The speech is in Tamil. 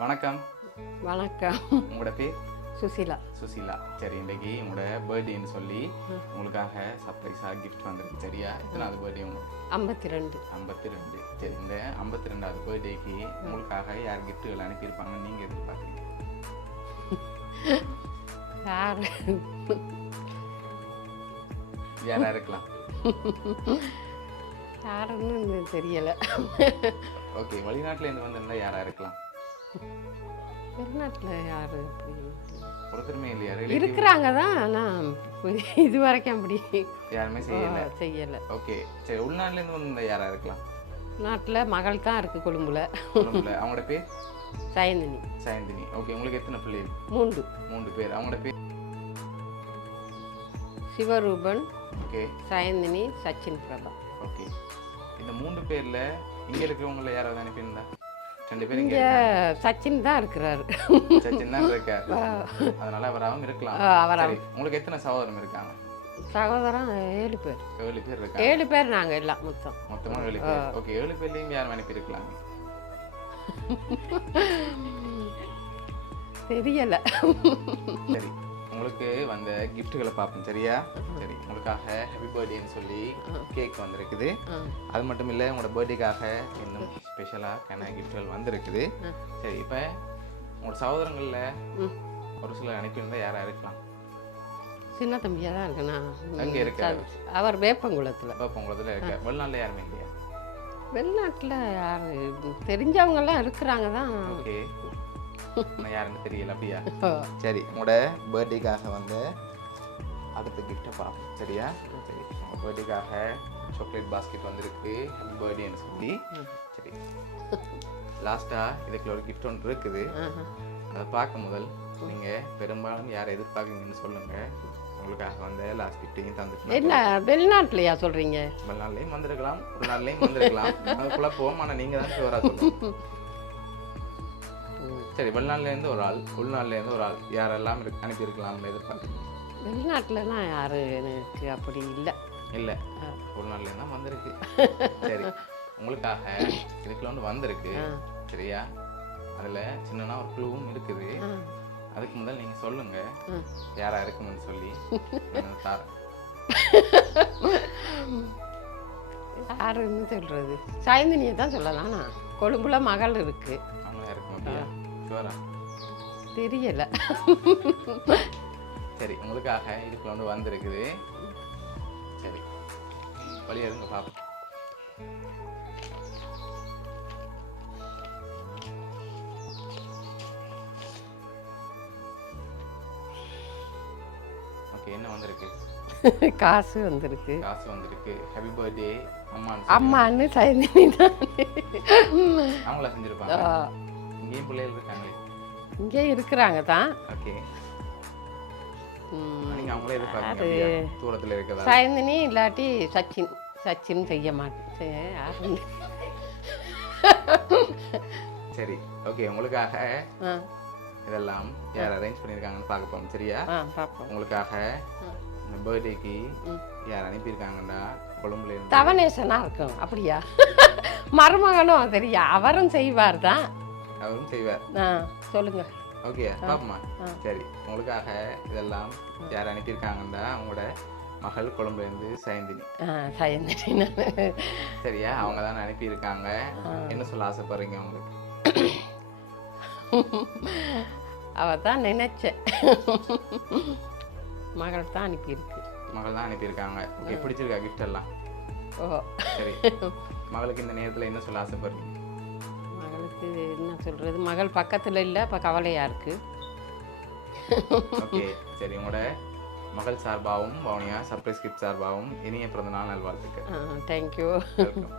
வணக்கம். வணக்கம். உங்களோட பேர்? சுசிலா. சுசிலா. சரி, இன்றைக்கி உங்களோட பர்த்டேன்னு சொல்லி உங்களுக்காக சர்ப்ரைஸாக கிஃப்ட் வந்திருக்கு. சரியா? எத்தனாவது பர்த்டே உங்களுக்கு? 52. 52. சரி, இந்த 52வது பர்த்டேக்கு உங்களுக்காக யார் கிஃப்ட்டுகள் அனுப்பியிருப்பாங்கன்னு நீங்கள் எதிர்பார்க்குறீங்க? யாராக இருக்கலாம்? யாருன்னு தெரியலை. ஓகே, வெளிநாட்டிலேருந்து வந்திருந்தால் யாராக இருக்கலாம்? வெளிநாட்டில் யாரு ஒருத்தருமே இல்லையா? இருக்கிறாங்க தான், ஆனால் இது வரைக்கும் அப்படி யாருமே செய்யலை. ஓகே, சரி, உள்நாட்டிலேருந்து வந்திருந்தால் யாராக இருக்கலாம்? நாட்டில் மகள் தான் இருக்குது கொழும்புல. அவங்களோட பேர்? சயந்தினி. சயந்தினி. ஓகே, உங்களுக்கு எத்தனை பிள்ளைகள்? 3 பேர். அவங்களோட பேர்? சிவரூபன், ஓகே, சயந்தினி, சச்சின் பிரபா. ஓகே, இந்த 3 பேரில் இங்கே இருக்கிறவங்கள யாராவது அனுப்பியிருந்தா? 2 பேர் இங்கே சச்சின் தான் இருக்கிறாரு. சச்சின் தான் இருக்கார், அதனால அவராகவும் இருக்கலாம். சரி, உங்களுக்கு எத்தனை சகோதரம் இருக்காங்க? சகோதரன் 7 பேர். 7 பேர் இருக்காங்க. 7 பேர் நாங்கள் எல்லாம் மொத்தமாக 7 பேர். ஓகே, 7 பேர்லேயும் யாரும் அனுப்பியிருக்கலாம்? தெரியலை. சரி, உங்களுக்கு வந்த கிஃப்ட்டுகளை பார்ப்போம். சரியா? சரி, உங்களுக்காக ஹாப்பி பர்த்டேன்னு சொல்லி கேக் வந்திருக்குது. அது மட்டும் இல்லை, உங்களோட பர்த்டேக்காக இன்னும் ஸ்பெஷலாக கன கிஃப்ட்டுகள் வந்திருக்குது. சரி, இப்போ உங்களோட சகோதரங்களில் ஒரு சிலர் அனுப்பியிருந்தால் யாராக இருக்கலாம்? சின்ன தம்பியாக தான் இருக்குண்ணா. அங்கே இருக்காரு. அவர் வேப்பங்குளத்தில். வேப்பங்குளத்தில் இருக்க. வெளிநாட்டில் யாருமே இல்லையா? வெளிநாட்டில் யார் தெரிஞ்சவங்கெல்லாம் இருக்கிறாங்க தான். ஓகே, யாருன்னு தெரியல. அப்படியா? சரி, உங்களோட பர்த்டேக்காக வந்து அடுத்த கிஃப்டை பார்ப்போம். சரியா? சரி, உங்கள் பர்த்டேக்காக சாக்லேட் பாஸ்கெட் வந்திருக்கு, ஹாப்பி பர்த்டேன்னு சொல்லி. சரி, லாஸ்ட்டாக இதுக்குள்ள ஒரு கிஃப்ட் ஒன்று இருக்குது. அதை பார்க்க முதல் நீங்கள் பெரும்பாலும் யாரை எதிர்பார்க்குறீங்கன்னு சொல்லுங்கள். உங்களுக்காக வந்து லாஸ்ட் கிஃப்ட்டையும் தந்துட்டு. என்ன வெளிநாட்டிலையா சொல்கிறீங்க? வெளிநாட்டிலையும் வந்திருக்கலாம், உள்நாட்டிலையும் வந்திருக்கலாம். அதுக்குள்ளே போவோம், ஆனால் நீங்கள் தான் ஷுவராக சொல்லுங்கள். சரி, வெளிநாட்டிலேருந்து ஒரு ஆள், உள்நாட்டிலேருந்து ஒரு ஆள், யாரெல்லாம் அனுப்பியிருக்கலாம்னு எதிர்பார்க்குறீங்க? வெளிநாட்டிலலாம் யாரு எனக்கு அப்படி இல்லை. இல்லை, உள்நாட்டிலேருந்து தான் வந்திருக்கு. சரி, உங்களுக்காக இதுக்குள்ள ஒன்று வந்திருக்கு. சரியா? அதில் சின்னனா ஒரு க்ளூவும் இருக்குது. அதுக்கு முதல் நீங்கள் சொல்லுங்கள் யாராக இருக்குன்னு சொல்லி தாரேன். யாருன்னு சொல்கிறது? சயந்தினியை தான் சொல்லலாம்ண்ணா. கொழும்புல மகள் இருக்கு. அவங்களா இருக்கும்? அப்படியா? ஷுவரா? தெரியலை. சரி, உங்களுக்காக இதுக்குள்ள ஒன்று வந்திருக்குது. சரி, வழியாக இருங்க பார்ப்போம். ஓகே, என்ன வந்திருக்கு? காசு வந்திருக்கு. காசு வந்திருக்கு. ஹாப்பி பர்த்டே அம்மான்னு சயந்தினி தான். அவங்களா செஞ்சுருப்பாங்க. இங்கேயும் பிள்ளைகள் இருக்காங்களே. இங்கே இருக்கிறாங்க தான். ஓகே, நீங்கள் அவங்களே எதிர்பார்க்குறீங்க? தூரத்தில் இருக்கிறதா? சயந்தினி இல்லாட்டி சச்சின். சச்சின் செய்ய மாட்டேன். சரி, ஓகே, உங்களுக்காக இதெல்லாம் யார் அரேஞ்ச் பண்ணியிருக்காங்கன்னு பார்க்க போகிறோம். சரியா? பார்ப்போம். உங்களுக்காக இந்த பர்த்டேக்கு யார் அனுப்பியிருக்காங்கன்னா கொழும்புல இருந்து தவனேசனாக இருக்கும். அப்படியா? மருமகனும் தெரியா, அவரும் செய்வார் தான். அவரும் செய்வார். சொல்லுங்க. ஓகே, பாப்போமா? சரி, உங்களுக்காக இதெல்லாம் யார் அனுப்பியிருக்காங்கன்னா உங்களோட மகள் கொழும்புலேருந்து சயந்தினி. சயந்தினி. சரியா? அவங்க தான் அனுப்பியிருக்காங்க. என்ன சொல்ல ஆசைப்படுறீங்க உங்களுக்கு? அவ தான் நினைச்சேன். மகள் தான் அனுப்பியிருக்கு. மகள் தான் அனுப்பியிருக்காங்க. ஓகே, பிடிச்சிருக்கா கிஃப்ட் எல்லாம்? ஓ, சரி. மகளுக்கு இந்த நேரத்தில் என்ன சொல்ல ஆசைப்படுறீங்க? மகளுக்கு என்ன சொல்கிறது? மகள் பக்கத்தில் இல்லை, இப்போ கவலையாக இருக்குது. ஓகே, சரி, உங்களோட மகள் சார்பாகவும் வவுனியா சர்ப்ரைஸ் கிஃப்ட் சார்பாகவும் இனிய பிறந்தநாள் நல்வாழ்த்துக்கள். தேங்க்யூ. வெல்கம்.